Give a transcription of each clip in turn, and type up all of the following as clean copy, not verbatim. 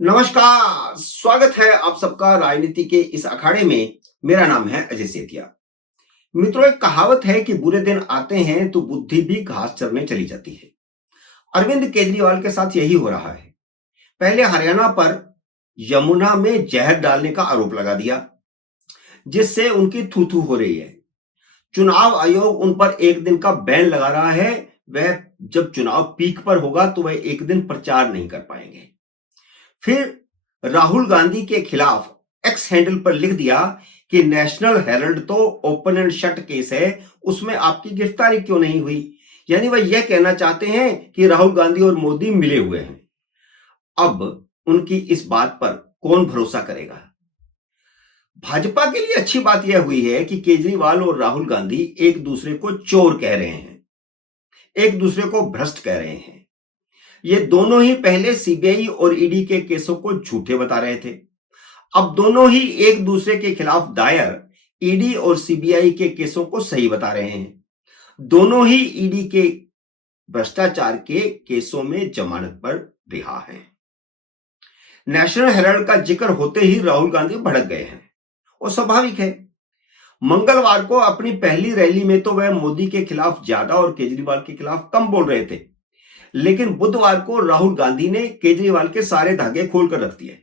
नमस्कार, स्वागत है आप सबका राजनीति के इस अखाड़े में। मेरा नाम है अजय सेठिया। मित्रों, एक कहावत है कि बुरे दिन आते हैं तो बुद्धि भी घास चरने चली जाती है। अरविंद केजरीवाल के साथ यही हो रहा है। पहले हरियाणा पर यमुना में जहर डालने का आरोप लगा दिया, जिससे उनकी थू थू हो रही है। चुनाव आयोग उन पर एक दिन का बैन लगा रहा है। वह जब चुनाव पीक पर होगा तो वह एक दिन प्रचार नहीं कर पाएंगे। फिर राहुल गांधी के खिलाफ एक्स हैंडल पर लिख दिया कि नेशनल हेराल्ड तो ओपन एंड शट केस है, उसमें आपकी गिरफ्तारी क्यों नहीं हुई। यानी वह यह कहना चाहते हैं कि राहुल गांधी और मोदी मिले हुए हैं। अब उनकी इस बात पर कौन भरोसा करेगा। भाजपा के लिए अच्छी बात यह हुई है कि केजरीवाल और राहुल गांधी एक दूसरे को चोर कह रहे हैं, एक दूसरे को भ्रष्ट कह रहे हैं। ये दोनों ही पहले सीबीआई और ईडी के केसों को झूठे बता रहे थे। अब दोनों ही एक दूसरे के खिलाफ दायर ईडी और सीबीआई के केसों को सही बता रहे हैं। दोनों ही ईडी के भ्रष्टाचार के केसों में जमानत पर रिहा हैं। नेशनल हेराल्ड का जिक्र होते ही राहुल गांधी भड़क गए हैं और स्वाभाविक है। मंगलवार को अपनी पहली रैली में तो वह मोदी के खिलाफ ज्यादा और केजरीवाल के खिलाफ कम बोल रहे थे, लेकिन बुधवार को राहुल गांधी ने केजरीवाल के सारे धागे खोलकर रख दिए।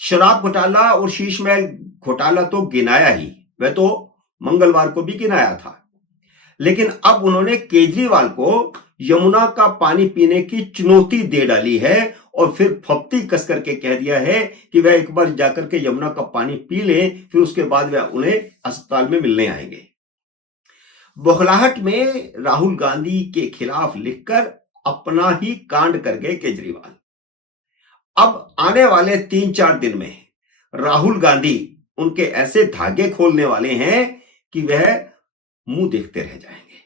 शराब घोटाला और शीश महल घोटाला तो गिनाया ही, वह तो मंगलवार को भी गिनाया था, लेकिन अब उन्होंने केजरीवाल को यमुना का पानी पीने की चुनौती दे डाली है और फिर फप्ती कस करके कह दिया है कि वह एक बार जाकर के यमुना का पानी पी ले, फिर उसके बाद वह उन्हें अस्पताल में मिलने आएंगे। बौखलाहट में राहुल गांधी के खिलाफ लिखकर अपना ही कांड कर गए केजरीवाल। अब आने वाले 3-4 दिन में राहुल गांधी उनके ऐसे धागे खोलने वाले हैं कि वह मुंह देखते रह जाएंगे।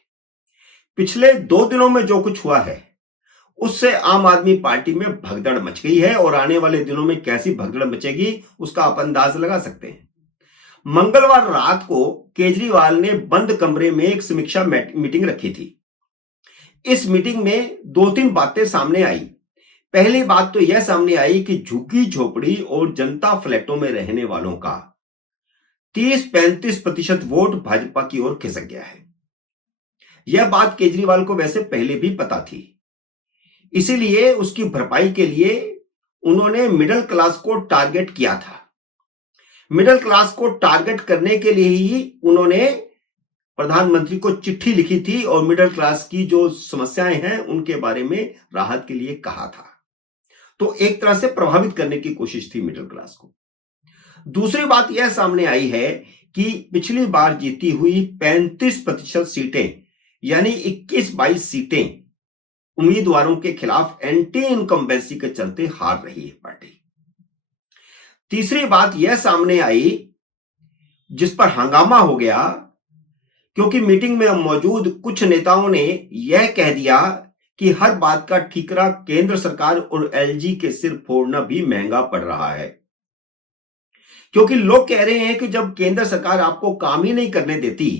पिछले 2 दिनों में जो कुछ हुआ है उससे आम आदमी पार्टी में भगदड़ मच गई है और आने वाले दिनों में कैसी भगदड़ मचेगी उसका आप अंदाज लगा सकते हैं। मंगलवार रात को केजरीवाल ने बंद कमरे में एक समीक्षा मीटिंग रखी थी। इस मीटिंग में 2-3 बातें सामने आई। पहली बात तो यह सामने आई कि झुग्गी झोपड़ी और जनता फ्लैटों में रहने वालों का 30-35% वोट भाजपा की ओर खिसक गया है। यह बात केजरीवाल को वैसे पहले भी पता थी, इसीलिए उसकी भरपाई के लिए उन्होंने मिडिल क्लास को टारगेट किया था। मिडिल क्लास को टारगेट करने के लिए ही उन्होंने प्रधानमंत्री को चिट्ठी लिखी थी और मिडिल क्लास की जो समस्याएं हैं उनके बारे में राहत के लिए कहा था। तो एक तरह से प्रभावित करने की कोशिश थी मिडिल क्लास को। दूसरी बात यह सामने आई है कि पिछली बार जीती हुई 35% सीटें यानी 21-22 सीटें उम्मीदवारों के खिलाफ एंटी इनकम्बेंसी के चलते हार रही है पार्टी। तीसरी बात यह सामने आई जिस पर हंगामा हो गया, क्योंकि मीटिंग में मौजूद कुछ नेताओं ने यह कह दिया कि हर बात का ठीकरा केंद्र सरकार और एलजी के सिर फोड़ना भी महंगा पड़ रहा है। क्योंकि लोग कह रहे हैं कि जब केंद्र सरकार आपको काम ही नहीं करने देती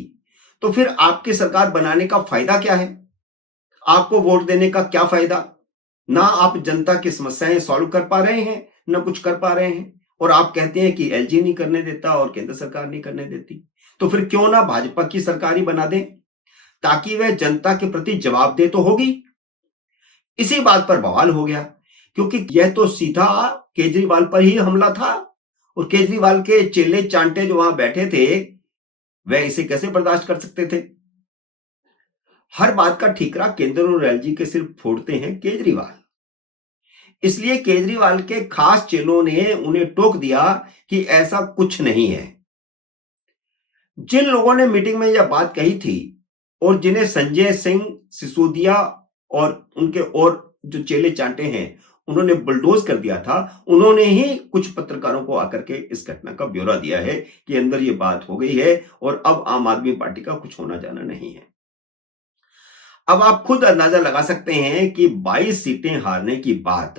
तो फिर आपकी सरकार बनाने का फायदा क्या है, आपको वोट देने का क्या फायदा। ना आप जनता की समस्याएं सॉल्व कर पा रहे हैं, ना कुछ कर पा रहे हैं, और आप कहते हैं कि एलजी नहीं करने देता और केंद्र सरकार नहीं करने देती। तो फिर क्यों ना भाजपा की सरकार ही बना दें, ताकि वह जनता के प्रति जवाबदेह तो होगी। इसी बात पर बवाल हो गया, क्योंकि यह तो सीधा केजरीवाल पर ही हमला था और केजरीवाल के चेले चांटे जो वहां बैठे थे वह इसे कैसे बर्दाश्त कर सकते थे। हर बात का ठीकरा केंद्र और एलजी के सिर फोड़ते हैं केजरीवाल। इसलिए केजरीवाल के खास चेलों ने उन्हें टोक दिया कि ऐसा कुछ नहीं है। जिन लोगों ने मीटिंग में यह बात कही थी और जिन्हें संजय सिंह सिसोदिया और उनके और जो चेले चांटे हैं उन्होंने बुलडोज कर दिया था, उन्होंने ही कुछ पत्रकारों को आकर के इस घटना का ब्यौरा दिया है कि अंदर ये बात हो गई है और अब आम आदमी पार्टी का कुछ होना जाना नहीं है। अब आप खुद अंदाजा लगा सकते हैं कि 22 सीटें हारने की बात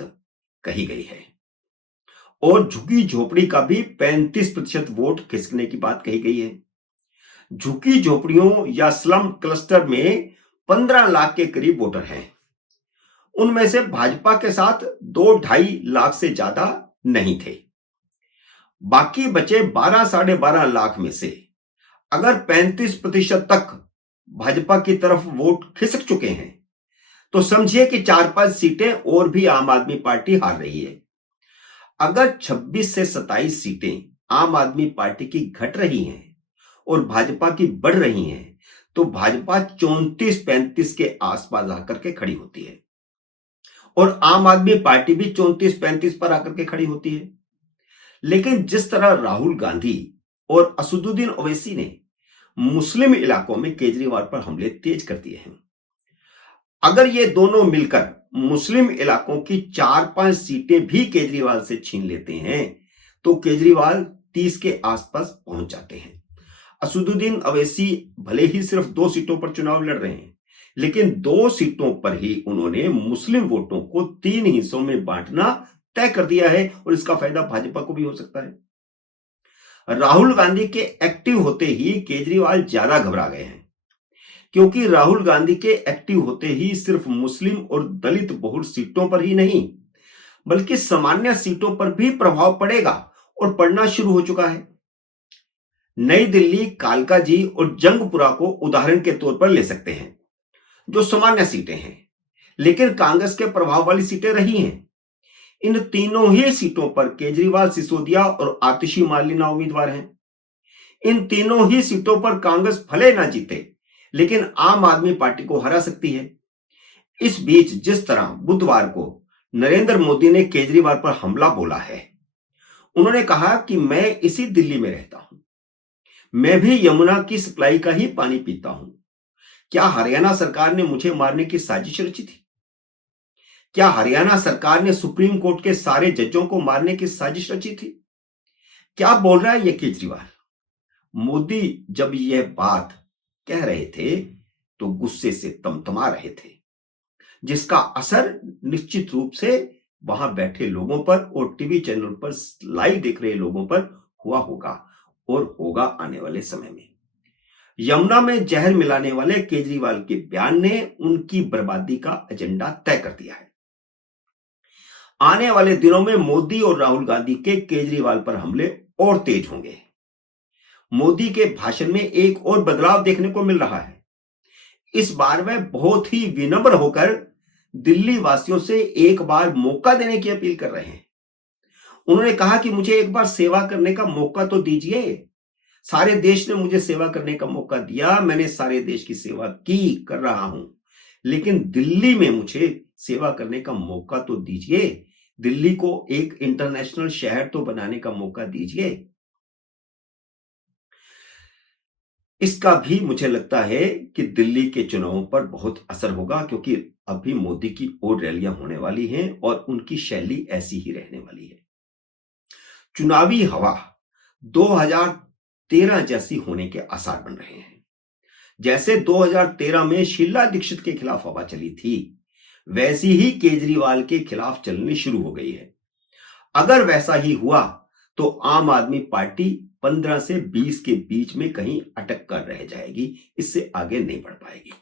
कही गई है और झुग्गी झोपड़ी का भी 35% वोट खिसकने की बात कही गई है। झुग्गी झोपड़ियों या स्लम क्लस्टर में 15 लाख के करीब वोटर हैं। उनमें से भाजपा के साथ 2-2.5 लाख से ज्यादा नहीं थे। बाकी बचे 12 साढ़े 12 लाख में से अगर 35% तक भाजपा की तरफ वोट खिसक चुके हैं तो समझिए कि 4-5 सीटें और भी आम आदमी पार्टी हार रही है। अगर 26 से 27 सीटें आम आदमी पार्टी की घट रही हैं और भाजपा की बढ़ रही हैं तो भाजपा 34-35 के आसपास आकर के खड़ी होती है और आम आदमी पार्टी भी 34-35 पर आकर के खड़ी होती है। लेकिन जिस तरह राहुल गांधी और असदुद्दीन ओवैसी ने मुस्लिम इलाकों में केजरीवाल पर हमले तेज कर दिए हैं, अगर ये दोनों मिलकर मुस्लिम इलाकों की 4-5 सीटें भी केजरीवाल से छीन लेते हैं तो केजरीवाल 30 के आसपास पहुंच जाते हैं। असदुद्दीन ओवैसी भले ही सिर्फ 2 सीटों पर चुनाव लड़ रहे हैं, लेकिन 2 सीटों पर ही उन्होंने मुस्लिम वोटों को 3 हिस्सों में बांटना तय कर दिया है और इसका फायदा भाजपा को भी हो सकता है। राहुल गांधी के एक्टिव होते ही केजरीवाल ज्यादा घबरा गए हैं, क्योंकि राहुल गांधी के एक्टिव होते ही सिर्फ मुस्लिम और दलित बहुल सीटों पर ही नहीं बल्कि सामान्य सीटों पर भी प्रभाव पड़ेगा और पड़ना शुरू हो चुका है। नई दिल्ली, कालकाजी और जंगपुरा को उदाहरण के तौर पर ले सकते हैं, जो सामान्य सीटें हैं लेकिन कांग्रेस के प्रभाव वाली सीटें रही हैं। इन तीनों ही सीटों पर केजरीवाल, सिसोदिया और आतिशी मार्लेना उम्मीदवार हैं। इन तीनों ही सीटों पर कांग्रेस भले ना जीते लेकिन आम आदमी पार्टी को हरा सकती है। इस बीच जिस तरह बुधवार को नरेंद्र मोदी ने केजरीवाल पर हमला बोला है, उन्होंने कहा कि मैं इसी दिल्ली में रहता हूं, मैं भी यमुना की सप्लाई का ही पानी पीता हूं। क्या हरियाणा सरकार ने मुझे मारने की साजिश रची थी? क्या हरियाणा सरकार ने सुप्रीम कोर्ट के सारे जजों को मारने की साजिश रची थी? क्या बोल रहा है यह केजरीवाल? मोदी जब यह बात कह रहे थे तो गुस्से से तमतमा रहे थे, जिसका असर निश्चित रूप से वहां बैठे लोगों पर और टीवी चैनल पर लाइव देख रहे लोगों पर हुआ होगा और होगा आने वाले समय में। यमुना में जहर मिलाने वाले केजरीवाल के बयान ने उनकी बर्बादी का एजेंडा तय कर दिया है। आने वाले दिनों में मोदी और राहुल गांधी के केजरीवाल पर हमले और तेज होंगे। मोदी के भाषण में एक और बदलाव देखने को मिल रहा है। इस बार वह बहुत ही विनम्र होकर दिल्ली वासियों से एक बार मौका देने की अपील कर रहे हैं। उन्होंने कहा कि मुझे एक बार सेवा करने का मौका तो दीजिए। सारे देश ने मुझे सेवा करने का मौका दिया, मैंने सारे देश की सेवा की, कर रहा हूं, लेकिन दिल्ली में मुझे सेवा करने का मौका तो दीजिए। दिल्ली को एक इंटरनेशनल शहर तो बनाने का मौका दीजिए। इसका भी मुझे लगता है कि दिल्ली के चुनावों पर बहुत असर होगा, क्योंकि अभी मोदी की और रैलियां होने वाली हैं और उनकी शैली ऐसी ही रहने वाली है। चुनावी हवा 2013 जैसी होने के आसार बन रहे हैं। जैसे 2013 में शीला दीक्षित के खिलाफ हवा चली थी, वैसी ही केजरीवाल के खिलाफ चलनी शुरू हो गई है। अगर वैसा ही हुआ तो आम आदमी पार्टी 15 से 20 के बीच में कहीं अटक कर रह जाएगी, इससे आगे नहीं बढ़ पाएगी।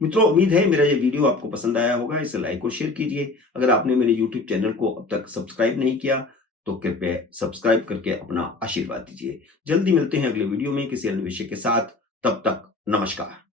मित्रों, उम्मीद है मेरा ये वीडियो आपको पसंद आया होगा। इसे लाइक और शेयर कीजिए। अगर आपने मेरे यूट्यूब चैनल को अब तक सब्सक्राइब नहीं किया तो कृपया सब्सक्राइब करके अपना आशीर्वाद दीजिए। जल्दी मिलते हैं अगले वीडियो में किसी अन्य विषय के साथ। तब तक नमस्कार।